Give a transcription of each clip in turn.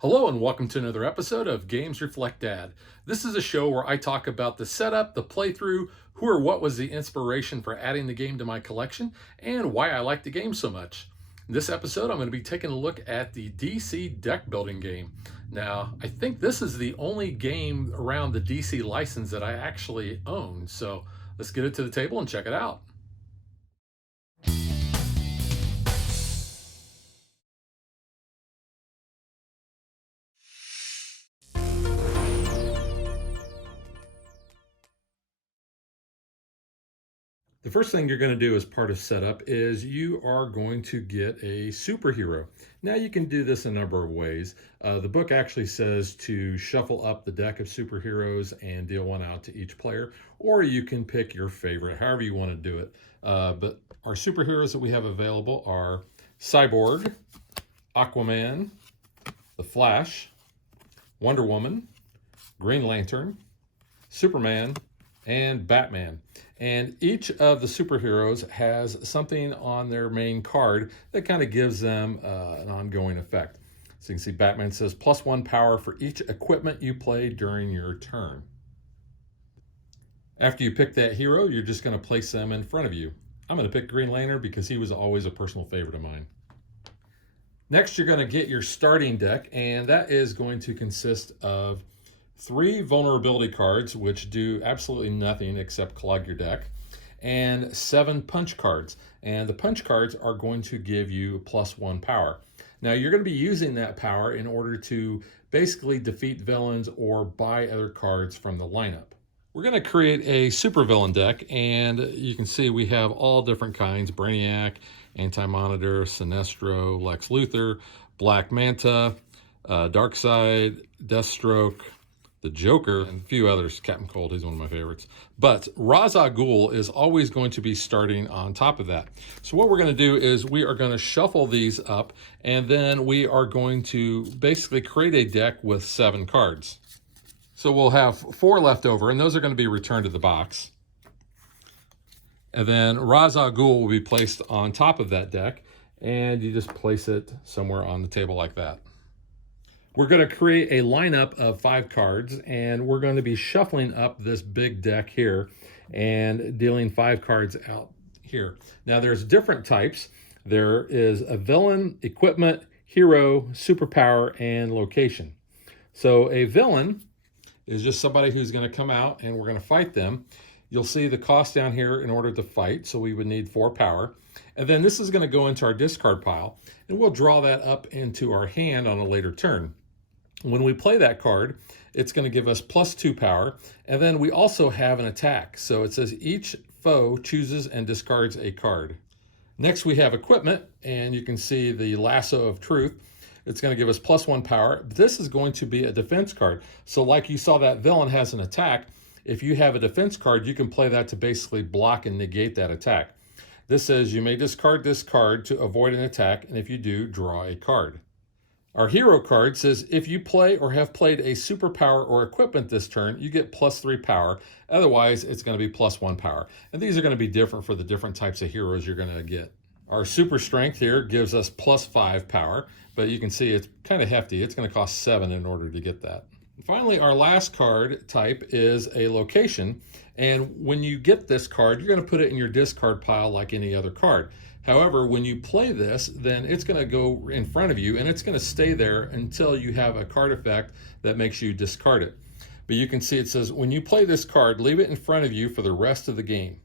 Hello and welcome to another episode of Games Reflect Dad. This is a show where I talk about the setup, the playthrough, who or what was the inspiration for adding the game to my collection, and why I like the game so much. In this episode, I'm going to be taking a look at the DC deck building game. Now, I think this is the only game around the DC license that I actually own, so let's get it to the table and check it out. The first thing you're going to do as part of setup is you are going to get a superhero. Now you can do this a number of ways. The book actually says to shuffle up the deck of superheroes and deal one out to each player, or you can pick your favorite, however you want to do it. But our superheroes that we have available are Cyborg, Aquaman, The Flash, Wonder Woman, Green Lantern, Superman, and Batman. And each of the superheroes has something on their main card that kind of gives them an ongoing effect. So you can see Batman says +1 power for each equipment you play during your turn. After you pick that hero, you're just going to place them in front of you. I'm going to pick Green Lantern because he was always a personal favorite of mine. Next, you're going to get your starting deck, and that is going to consist of 3 vulnerability cards, which do absolutely nothing except clog your deck, and 7 punch cards. And the punch cards are going to give you +1 power. Now, you're going to be using that power in order to basically defeat villains or buy other cards from the lineup. We're going to create a supervillain deck, and you can see we have all different kinds: Brainiac, Anti-Monitor, Sinestro, Lex Luthor, Black Manta, Darkseid, Deathstroke, the Joker, and a few others. Captain Cold, he's one of my favorites. But Ra's al Ghul is always going to be starting on top of that. So what we're going to do is we are going to shuffle these up, and then we are going to basically create a deck with 7 cards. So we'll have 4 left over, and those are going to be returned to the box. And then Ra's al Ghul will be placed on top of that deck, and you just place it somewhere on the table like that. We're going to create a lineup of 5 cards, and we're going to be shuffling up this big deck here and dealing 5 cards out here. Now, there's different types. There is a villain, equipment, hero, superpower, and location. So a villain is just somebody who's going to come out, and we're going to fight them. You'll see the cost down here in order to fight, so we would need 4 power. And then this is going to go into our discard pile, and we'll draw that up into our hand on a later turn. When we play that card, it's going to give us +2 power, and then we also have an attack. So it says each foe chooses and discards a card. Next, we have equipment, and you can see the Lasso of Truth. It's going to give us +1 power. This is going to be a defense card. So like you saw, that villain has an attack. If you have a defense card, you can play that to basically block and negate that attack. This says you may discard this card to avoid an attack, and if you do, draw a card. Our hero card says if you play or have played a superpower or equipment this turn, you get +3 power. Otherwise, it's going to be +1 power. And these are going to be different for the different types of heroes you're going to get. Our super strength here gives us +5 power, but you can see it's kind of hefty. It's going to cost 7 in order to get that. Finally, our last card type is a location. And when you get this card, you're going to put it in your discard pile like any other card. However, when you play this, then it's going to go in front of you, and it's going to stay there until you have a card effect that makes you discard it. But you can see it says, when you play this card, leave it in front of you for the rest of the game.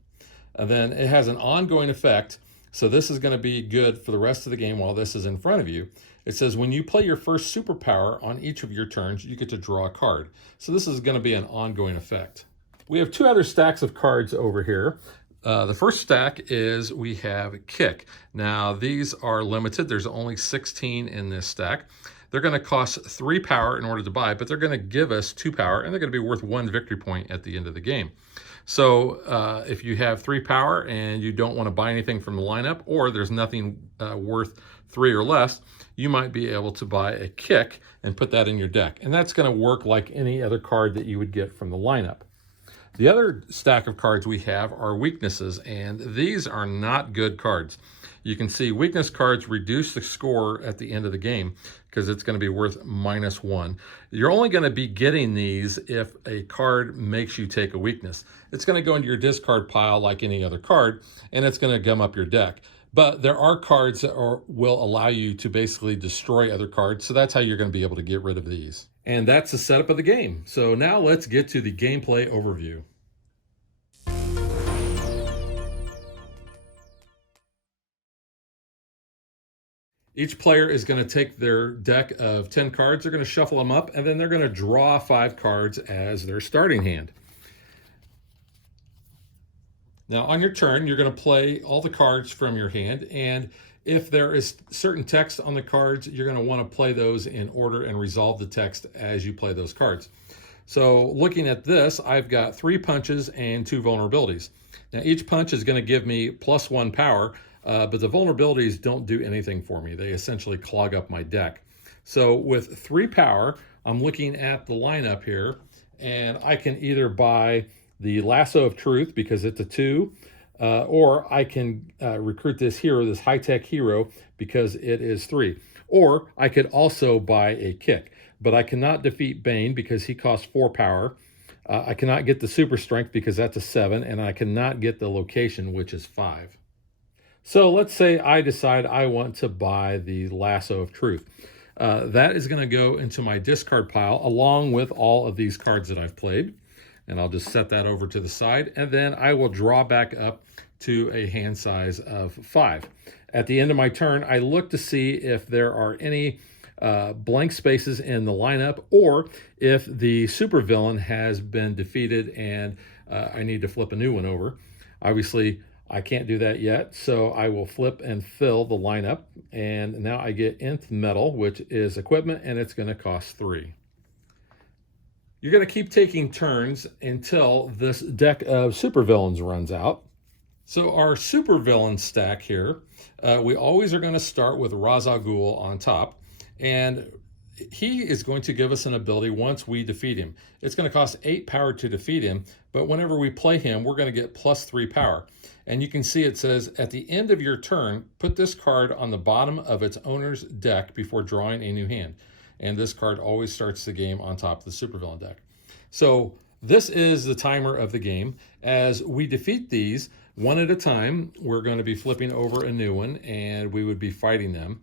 And then it has an ongoing effect. So this is going to be good for the rest of the game while this is in front of you. It says when you play your first superpower on each of your turns, you get to draw a card. So this is going to be an ongoing effect. We have 2 other stacks of cards over here. The first stack is we have Kick. Now these are limited. There's only 16 in this stack. They're going to cost 3 power in order to buy, but they're going to give us 2 power, and they're going to be worth 1 victory point at the end of the game. So if you have 3 power and you don't want to buy anything from the lineup, or there's nothing worth 3 or less, you might be able to buy a Kick and put that in your deck. And that's going to work like any other card that you would get from the lineup. The other stack of cards we have are weaknesses, and these are not good cards. you can see weakness cards reduce the score at the end of the game because it's going to be worth -1. You're only going to be getting these if a card makes you take a weakness. It's going to go into your discard pile like any other card, and it's going to gum up your deck. But there are cards that will allow you to basically destroy other cards, so that's how you're going to be able to get rid of these. And that's the setup of the game. So now let's get to the gameplay overview. Each player is going to take their deck of 10 cards, they're going to shuffle them up, and then they're going to draw 5 cards as their starting hand. Now on your turn, you're going to play all the cards from your hand, and if there is certain text on the cards, you're going to want to play those in order and resolve the text as you play those cards. So looking at this, I've got 3 punches and 2 vulnerabilities. Now each punch is going to give me +1 power, but the vulnerabilities don't do anything for me. They essentially clog up my deck. So with 3 power, I'm looking at the lineup here, and I can either buy the Lasso of Truth because it's a 2, or I can recruit this hero, this high-tech hero, because it is 3. Or I could also buy a Kick, but I cannot defeat Bane because he costs 4 power. I cannot get the Super Strength because that's a 7, and I cannot get the Location, which is 5. So let's say I decide I want to buy the Lasso of Truth. That is going to go into my discard pile along with all of these cards that I've played. And I'll just set that over to the side. And then I will draw back up to a hand size of 5. At the end of my turn, I look to see if there are any blank spaces in the lineup, or if the supervillain has been defeated and I need to flip a new one over. Obviously, I can't do that yet, so I will flip and fill the lineup. And now I get Nth Metal, which is equipment, and it's going to cost 3. You're going to keep taking turns until this deck of supervillains runs out. So our supervillain stack here, we always are going to start with Ra's al Ghul on top, and he is going to give us an ability once we defeat him. It's going to cost 8 power to defeat him, but whenever we play him, we're going to get +3 power. And you can see it says, at the end of your turn, put this card on the bottom of its owner's deck before drawing a new hand. And this card always starts the game on top of the supervillain deck. So this is the timer of the game. As we defeat these, one at a time, we're going to be flipping over a new one, and we would be fighting them.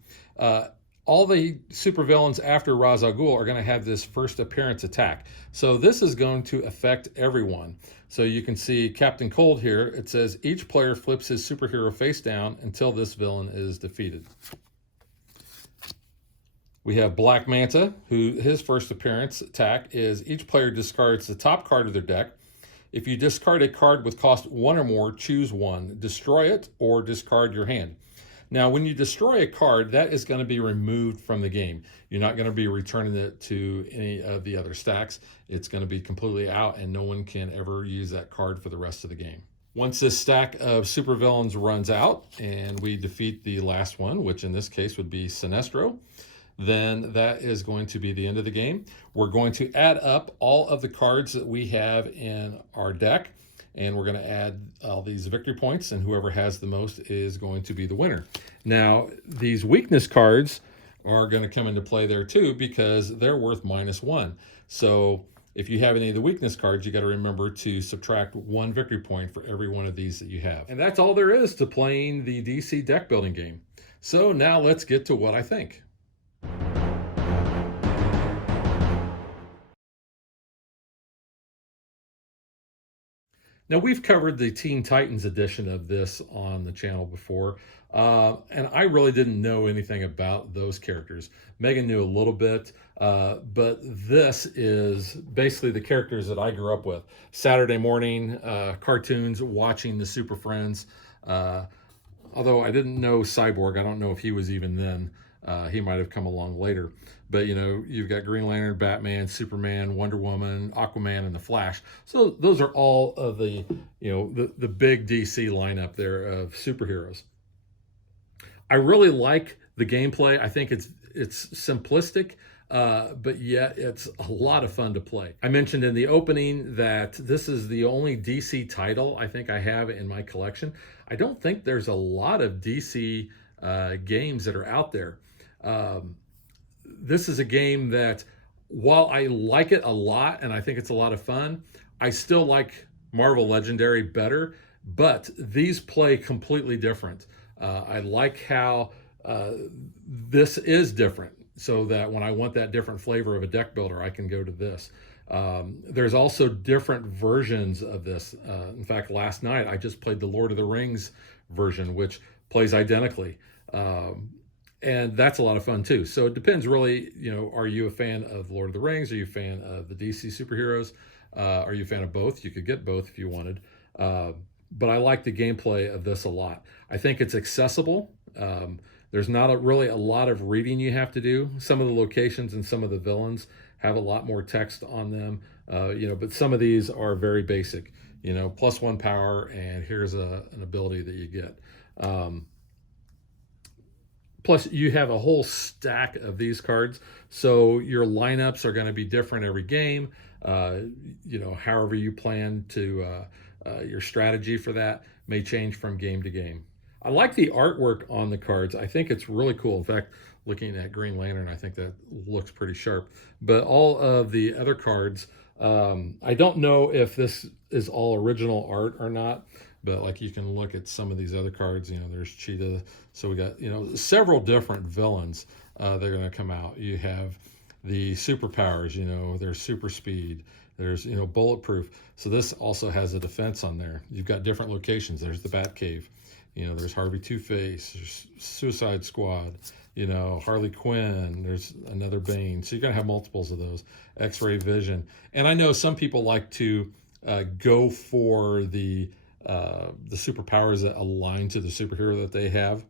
All the supervillains after Ra's al Ghul are going to have this first appearance attack. So this is going to affect everyone. So you can see Captain Cold here. It says each player flips his superhero face down until this villain is defeated. We have Black Manta, who his first appearance attack is each player discards the top card of their deck. If you discard a card with cost 1 or more, choose one. Destroy it or discard your hand. Now, when you destroy a card, that is going to be removed from the game. You're not going to be returning it to any of the other stacks. It's going to be completely out, and no one can ever use that card for the rest of the game. Once this stack of supervillains runs out, and we defeat the last one, which in this case would be Sinestro, then that is going to be the end of the game. We're going to add up all of the cards that we have in our deck, and we're going to add all these victory points, and whoever has the most is going to be the winner. Now, these weakness cards are going to come into play there too, because they're worth -1. So if you have any of the weakness cards, you got to remember to subtract 1 victory point for every one of these that you have. And that's all there is to playing the DC deck building game. So now let's get to what I think. Now, we've covered the Teen Titans edition of this on the channel before, and I really didn't know anything about those characters. Megan knew a little bit, but this is basically the characters that I grew up with. Saturday morning cartoons, watching the Super Friends. Although I didn't know Cyborg, I don't know if he was even then. He might have come along later. But, you know, you've got Green Lantern, Batman, Superman, Wonder Woman, Aquaman, and The Flash. So those are all of the, you know, the big DC lineup there of superheroes. I really like the gameplay. I think it's simplistic. but yet it's a lot of fun to play. I mentioned in the opening that this is the only DC title I think I have in my collection. I don't think there's a lot of DC games that are out there. Um, this is a game that, while I like it a lot and I think it's a lot of fun, I still like Marvel Legendary better, but these play completely different. I like how this is different, so that when I want that different flavor of a deck builder, I can go to this. There's also different versions of this. In fact, last night I just played the Lord of the Rings version, which plays identically. And that's a lot of fun too. So it depends really, are you a fan of Lord of the Rings? Are you a fan of the DC superheroes? Are you a fan of both? You could get both if you wanted. But I like the gameplay of this a lot. I think it's accessible. There's not really a lot of reading you have to do. Some of the locations and some of the villains have a lot more text on them, but some of these are very basic, +1 power, and here's an ability that you get. Plus, you have a whole stack of these cards, so your lineups are going to be different every game. However you plan to, your strategy for that may change from game to game. I like the artwork on the cards. I think it's really cool. In fact, looking at Green Lantern, I think that looks pretty sharp. But all of the other cards, I don't know if this is all original art or not, but like you can look at some of these other cards, there's Cheetah. So we got, several different villains that are going to come out. You have the superpowers, there's super speed, there's, bulletproof. So this also has a defense on there. You've got different locations. There's the Batcave, there's Harvey Two-Face, there's Suicide Squad, Harley Quinn, there's another Bane. So you're going to have multiples of those. X-ray vision. And I know some people like to go for the superpowers that align to the superhero that they have.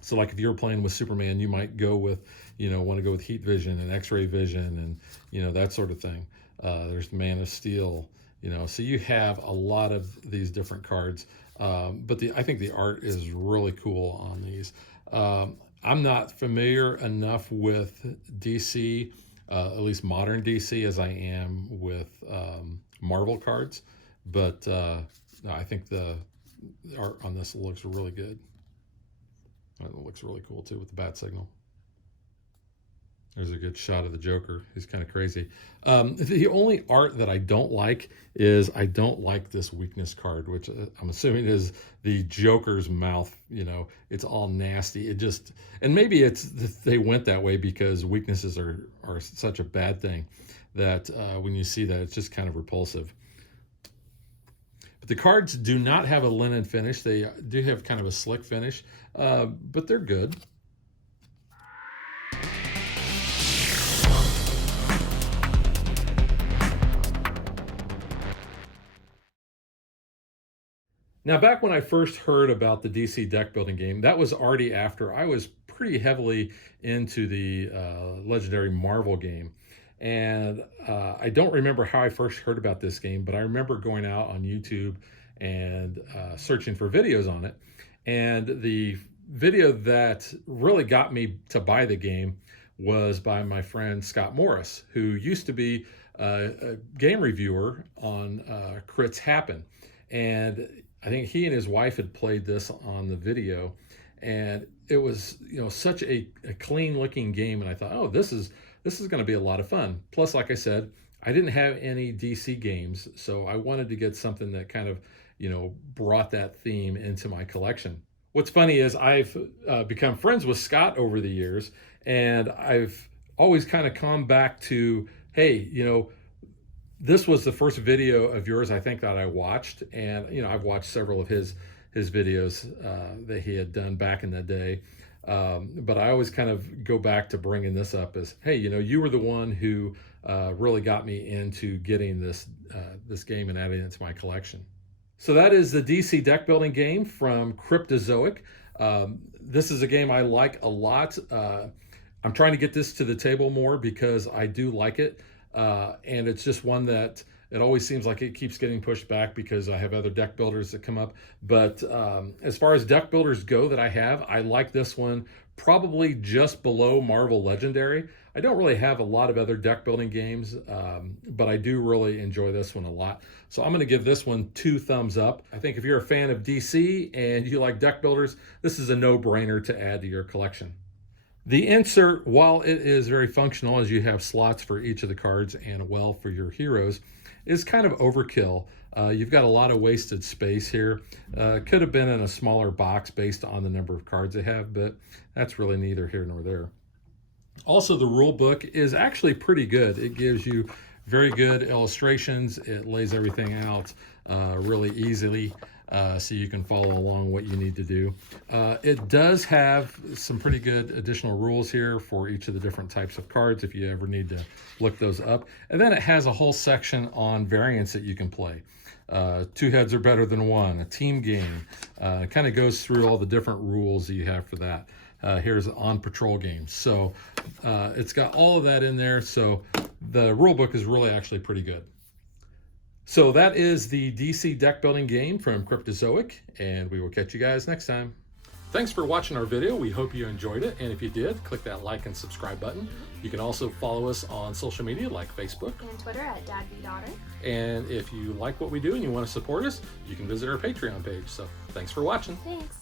So like if you're playing with Superman, you might go with, want to go with heat vision and X-ray vision and, that sort of thing. There's Man of Steel, so you have a lot of these different cards. But I think the art is really cool on these. I'm not familiar enough with DC, at least modern DC, as I am with Marvel cards. But I think the art on this looks really good. It looks really cool too with the bat signal. There's a good shot of the Joker. He's kind of crazy. The only art that I don't like is I don't like this weakness card, which I'm assuming is the Joker's mouth. It's all nasty. And maybe they went that way because weaknesses are such a bad thing that when you see that, it's just kind of repulsive. But the cards do not have a linen finish. They do have kind of a slick finish, but they're good. Now, back when I first heard about the DC deck building game, that was already after I was pretty heavily into the Legendary Marvel game. And I don't remember how I first heard about this game, but I remember going out on YouTube and searching for videos on it. And the video that really got me to buy the game was by my friend Scott Morris, who used to be a game reviewer on Crits Happen. And I think he and his wife had played this on the video, and it was, such a clean looking game. And I thought, oh, this is going to be a lot of fun. Plus, like I said, I didn't have any DC games, so I wanted to get something that kind of, brought that theme into my collection. What's funny is I've become friends with Scott over the years, and I've always kind of come back to, hey, this was the first video of yours I think that I watched, and I've watched several of his videos that he had done back in the day. But I always kind of go back to bringing this up as, hey, you were the one who really got me into getting this game and adding it to my collection. So that is the DC deck building game from Cryptozoic. This is a game I like a lot. I'm trying to get this to the table more because I do like it. And it's just one that it always seems like it keeps getting pushed back because I have other deck builders that come up. But as far as deck builders go that I have, I like this one probably just below Marvel Legendary. I don't really have a lot of other deck building games, but I do really enjoy this one a lot. So I'm going to give this one 2 thumbs up. I think if you're a fan of DC and you like deck builders, this is a no-brainer to add to your collection. The insert, while it is very functional as you have slots for each of the cards and a well for your heroes, is kind of overkill. You've got a lot of wasted space here. Could have been in a smaller box based on the number of cards they have, but that's really neither here nor there. Also, the rule book is actually pretty good. It gives you very good illustrations. It lays everything out really easily, so you can follow along what you need to do. It does have some pretty good additional rules here for each of the different types of cards if you ever need to look those up. And then it has a whole section on variants that you can play. 2 heads are better than 1, a team game. It kind of goes through all the different rules that you have for that. Here's on patrol games. So it's got all of that in there. So the rule book is really actually pretty good. So that is the DC deck building game from Cryptozoic, and we will catch you guys next time. Thanks for watching our video. We hope you enjoyed it, and if you did, click that like and subscribe button. You can also follow us on social media like Facebook and Twitter at DadBeDaughter. And if you like what we do and you want to support us, you can visit our Patreon page. So thanks for watching. Thanks.